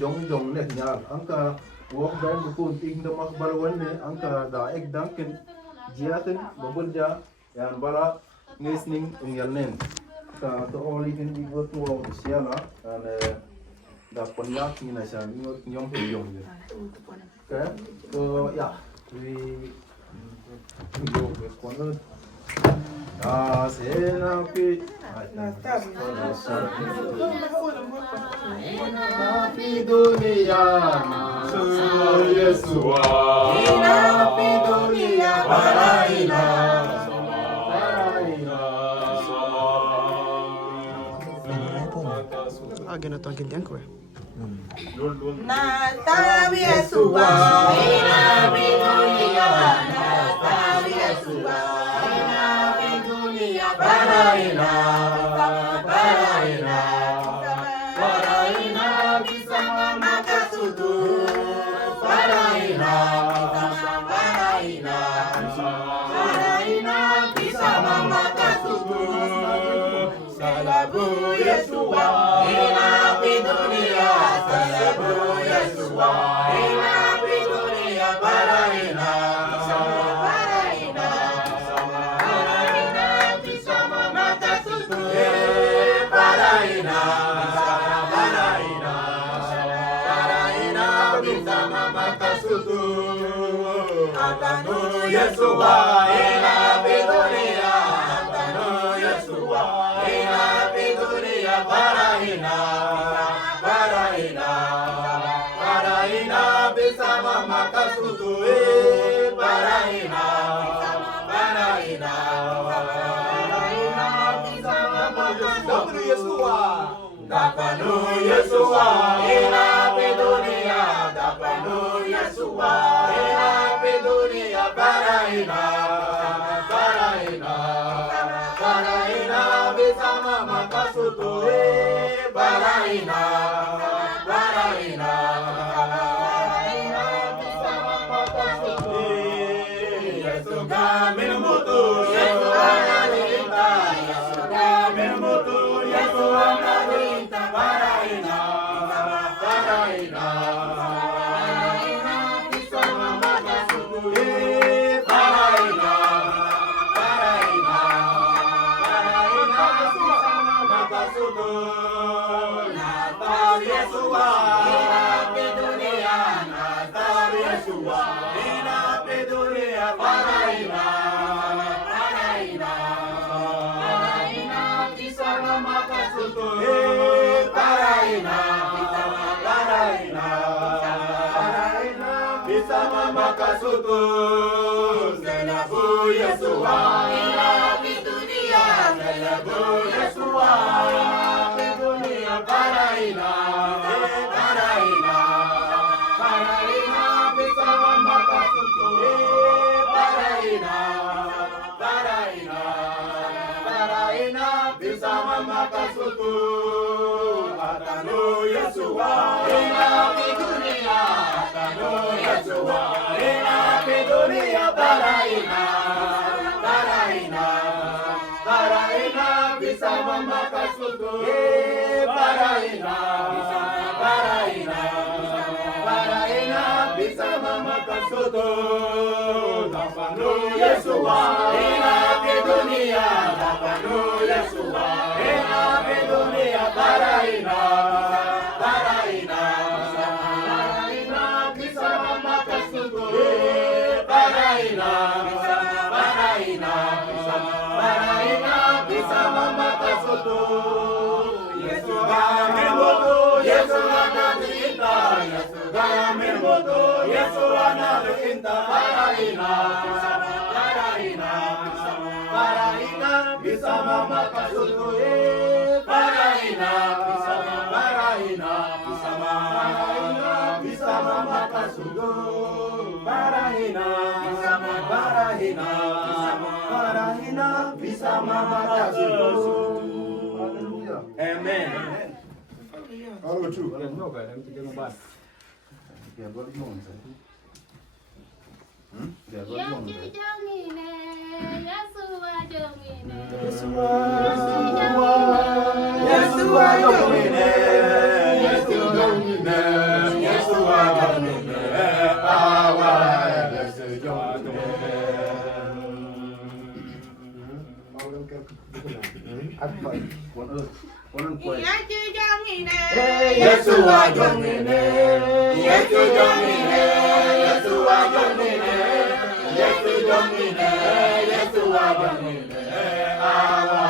jong nek nyal anka wax ben bu ko ting da max bal wonne anka da ek danken jiaten babulja yan bala ngesning yalnen ka to oli ken di got mo siala an da ponyak ni na sa nyom pe yom ke to ya we yo be kono Senapi dunia Yesua Senapi dunia Baraina Agak nak tangkap dia kau. Natawi Yesua Senapi dunia Natawi Yesua Baraina, Baraina, Baraina bisa makasudu, Baraina, Baraina, Baraina bisa makasudu, Salabu Yesua, inapi dunia, Salabu Yesua, inapi dunia, Baraina. Yesua ila bidunia tanu Yesua ila bidunia baraina baraina baraina bersama makasutu baraina baraina baraina bersama makasutu Yesua dapanu Yesua ila bidunia dapanu Yesua ila bidunia Baraina, Baraina, Baraina bersama makasutu Baraina, Baraina, Baraina bersama makasutu Yesus kami mutu, Yesus analita, Yesus kami mutu, Yesus analita Baraina, Baraina. Makasutu, Selabu Yesua, Ilapi dunia, Selabu Yesua, Ilapi dunia, Baraina, Baraina, Baraina, bersama Makasutu, Baraina, Baraina, Baraina, bersama Makasutu, Atanu Yesua, Ilapi dunia, Atanu Yesua. Dunia Baraina, Baraina, Baraina bisa memakasutu, Baraina, Baraina, Baraina bisa memakasutu, Dapanu Yesua, ilapi dunia, Dapanu Yesua, ilapi dunia, Baraina, Baraina, Baraina bisa memakasutu. Baraina, Baraina, Baraina bisa memakasutu. Yesus kami mutu, Yesus anak cinta, Yesus kami mutu, Yesus anak cinta. Baraina, Baraina, Baraina bisa memakasutu. Baraina, Baraina, Baraina bisa memakasutu. Baraina, Baraina, Baraina bisa memakasutu. Amen. All true. No, guys, I'm taking a bath. Dia buat ngomong tadi. Dia buat Yang ngomong tadi. jangine, Yesua jangine. Yesua, Yesua jangine, Yesua jangine. Konon koy. Yesu jongine. Yesu wa jongine. Yesu jongine. Yesu wa jongine. Yesu jongine. Yesu wa jongine. Awa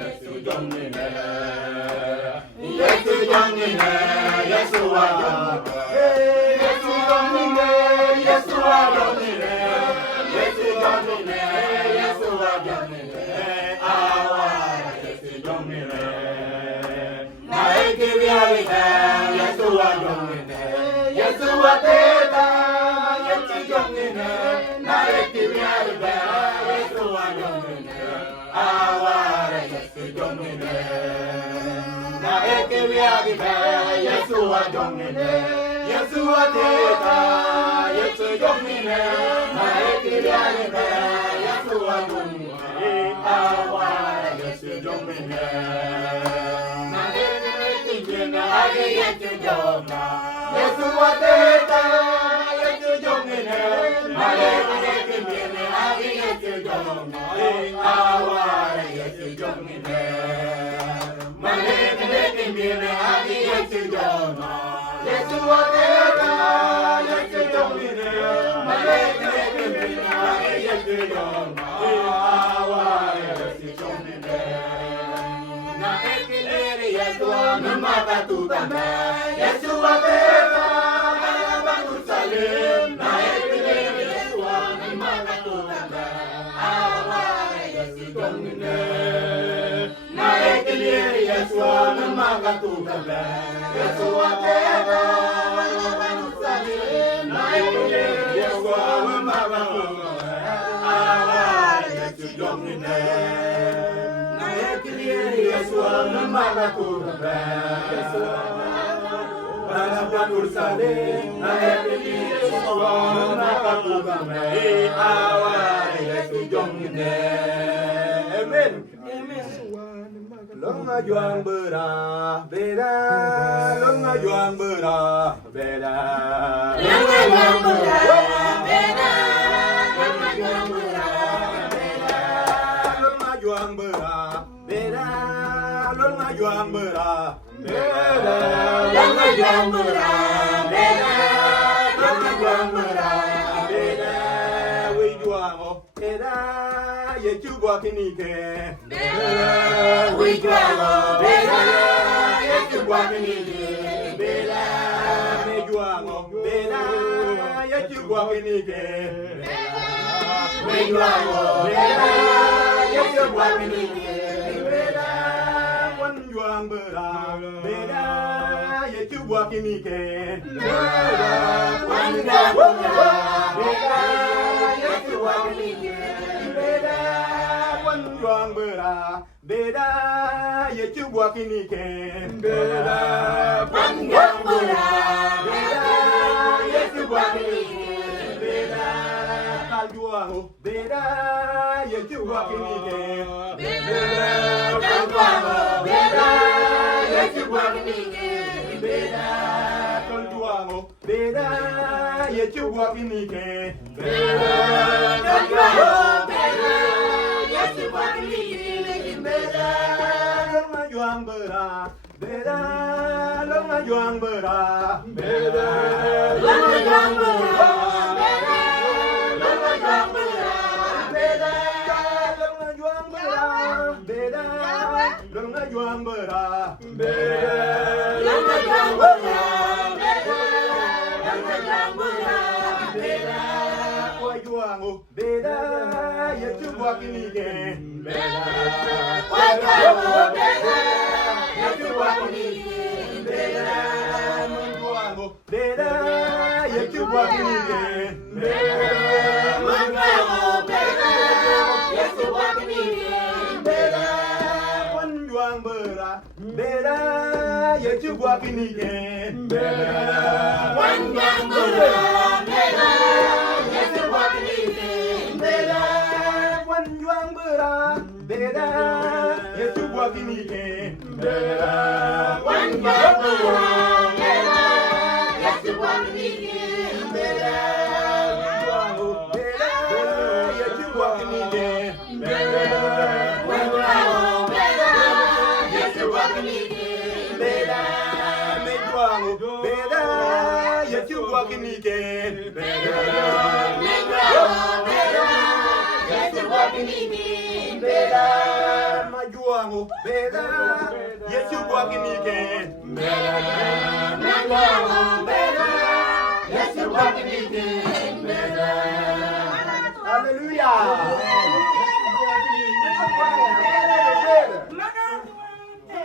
Yesu jongine. Yesu jongine. Yesu wa jongine. Yesu jongine. Yesu wa jongine. Yesu jongine. Yesu wa jongine. Awa Yesu jongine. Na ekibiarika Yesu wa jongine. Yesu wa teta Yesu jongine. Na ekibiarika Yesu wa jongine. Awa Yesu jongine. Na ekibiarika Yesu wa jongine. Yesu wa teta Yesu jongine. Na ekibiarika Yesu wa jongine. Awa Yesu jongine. Yesu jongina, Yesu wa teta, Yesu jongina, Yesu jongina, Yesu jongina, awa Yesu jongina, Yesu jongina, Yesu jongina, Yesu wa teta, Yesu jongina, Yesu jongina, Yesu jongina, awa Yesu jongina. Yesu maka tutanda, Yesu wapeta, bangun salim, na ekile Yesu maka tutanda, awa Yesu jongine, na ekile Yesu maka tutanda, Yesu wapeta, bangun salim, na ekile Yesu maka tutanda, awa Yesu jongine. Yesu maka tutanda, Yesu bangun salim, na ekile Yesu maka tutanda, awa Yesu jongine. Amen. Long juang berah beda, long juang berah beda, long juang berah beda, long juang berah beda, long juang berah beda, long juang berah beda, long juang berah beda, long juang berah beda, we juang oh beda, ye cuba kini ke. We juango bela, Yesu guakini bela, me juango bela, Yesu guakini bela, me juango bela, Yesu guakini bela, wan juang bela, bela, Yesu guakini bela, wan juang bela, bela, Yesu guakini bela, wan juang bela. Beda, Yesu guakini beda, panjang beda, beda, Yesu guakini beda, kaljuang beda, Yesu guakini beda, kaljuang beda, Yesu guakini beda, kaljuang beda, Yesu guakini beda, kaljuang beda, Yesu guakini beda, long juang berah, beda, long juang berah, beda, long juang berah, beda, long juang berah, beda, long juang berah, beda, long juang berah, beda, long juang berah, beda, long juang berah, beda, kau juang beda, Yesu guakini beda. Yesu guakini beda, menjuango beda, Yesu guakini beda, menjuango beda, Yesu guakini beda, menjuang berat beda, Yesu guakini beda, menjuang berat beda, Yesu guakini beda, menjuang berat beda, Yesu guakini beda, menjuang berat beda, Yesu guakini beda, menjuang beda, Yesu guakini beda, menjuang beda, Yesu Beda mejuango beda yesu wakinike beda beda majuango beda yesu wakinike beda yesu wakinike beda hallelujah